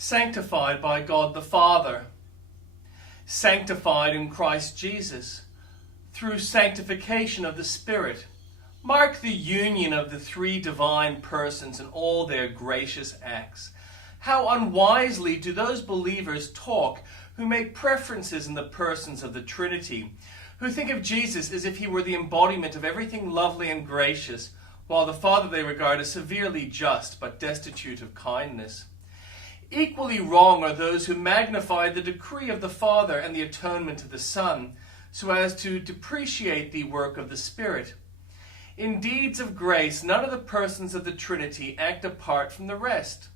sanctified by God the Father, sanctified in Christ Jesus, through sanctification of the Spirit, mark the union of the three divine persons in all their gracious acts. How unwisely do those believers talk who make preferences in the persons of the Trinity, who think of Jesus as if he were the embodiment of everything lovely and gracious, while the Father they regard as severely just but destitute of kindness. Equally wrong are those who magnify the decree of the Father and the atonement of the Son, so as to depreciate the work of the Spirit. In deeds of grace, none of the persons of the Trinity act apart from the rest.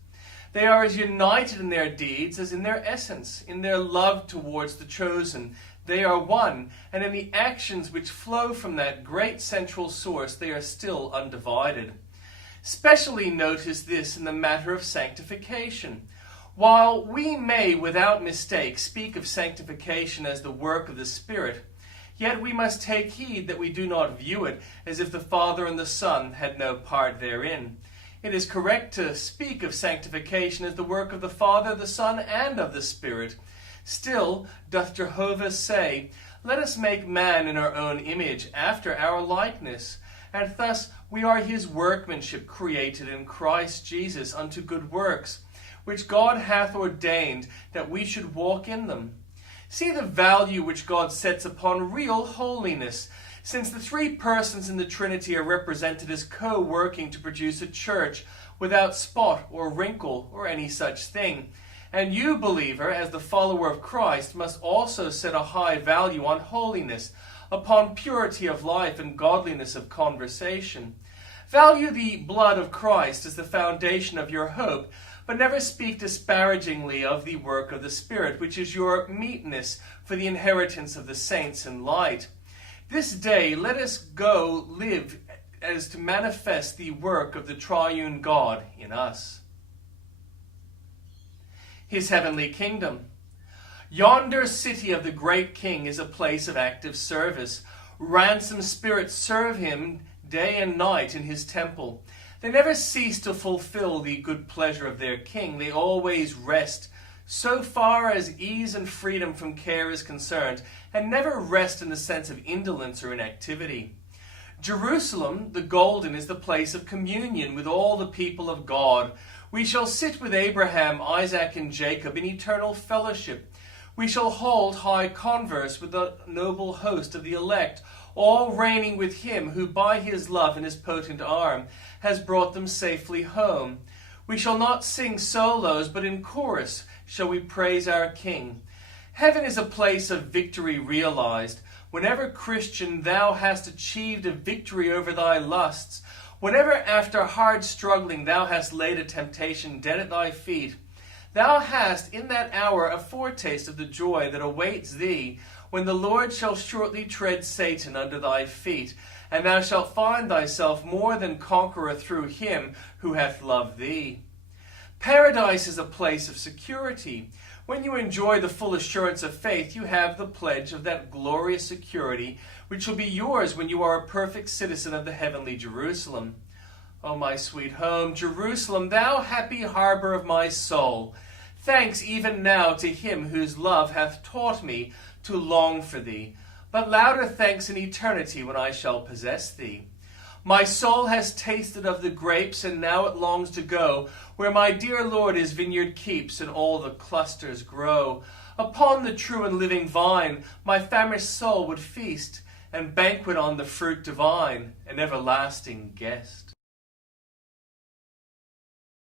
They are as united in their deeds as in their essence. In their love towards the chosen, they are one, and in the actions which flow from that great central source, they are still undivided. Specially notice this in the matter of sanctification. While we may, without mistake, speak of sanctification as the work of the Spirit, yet we must take heed that we do not view it as if the Father and the Son had no part therein. It is correct to speak of sanctification as the work of the Father, the Son, and of the Spirit. Still doth Jehovah say, "Let us make man in our own image, after our likeness." And thus we are his workmanship, created in Christ Jesus unto good works, which God hath ordained that we should walk in them. See the value which God sets upon real holiness, since the three persons in the Trinity are represented as co-working to produce a church without spot or wrinkle or any such thing. And you, believer, as the follower of Christ, must also set a high value on holiness, upon purity of life and godliness of conversation. Value the blood of Christ as the foundation of your hope, but never speak disparagingly of the work of the Spirit, which is your meetness for the inheritance of the saints in light. This day let us go live as to manifest the work of the triune God in us. His heavenly kingdom. Yonder city of the great King is a place of active service. Ransomed spirits serve him day and night in his temple. They never cease to fulfill the good pleasure of their King. They always rest, so far as ease and freedom from care is concerned, and never rest in the sense of indolence or inactivity. Jerusalem, the golden, is the place of communion with all the people of God. We shall sit with Abraham, Isaac, and Jacob in eternal fellowship. We shall hold high converse with the noble host of the elect, all reigning with him who by his love and his potent arm has brought them safely home. We shall not sing solos, but in chorus shall we praise our King. Heaven is a place of victory realized. Whenever, Christian, thou hast achieved a victory over thy lusts, whenever after hard struggling thou hast laid a temptation dead at thy feet, thou hast in that hour a foretaste of the joy that awaits thee, when the Lord shall shortly tread Satan under thy feet, and thou shalt find thyself more than conqueror through him who hath loved thee. Paradise is a place of security. When you enjoy the full assurance of faith, you have the pledge of that glorious security which shall be yours when you are a perfect citizen of the heavenly Jerusalem. O my sweet home, Jerusalem, thou happy harbor of my soul, thanks even now to him whose love hath taught me to long for thee, but louder thanks in eternity when I shall possess thee. My soul has tasted of the grapes, and now it longs to go where my dear Lord his vineyard keeps, and all the clusters grow. Upon the true and living vine my famished soul would feast, and banquet on the fruit divine, an everlasting guest.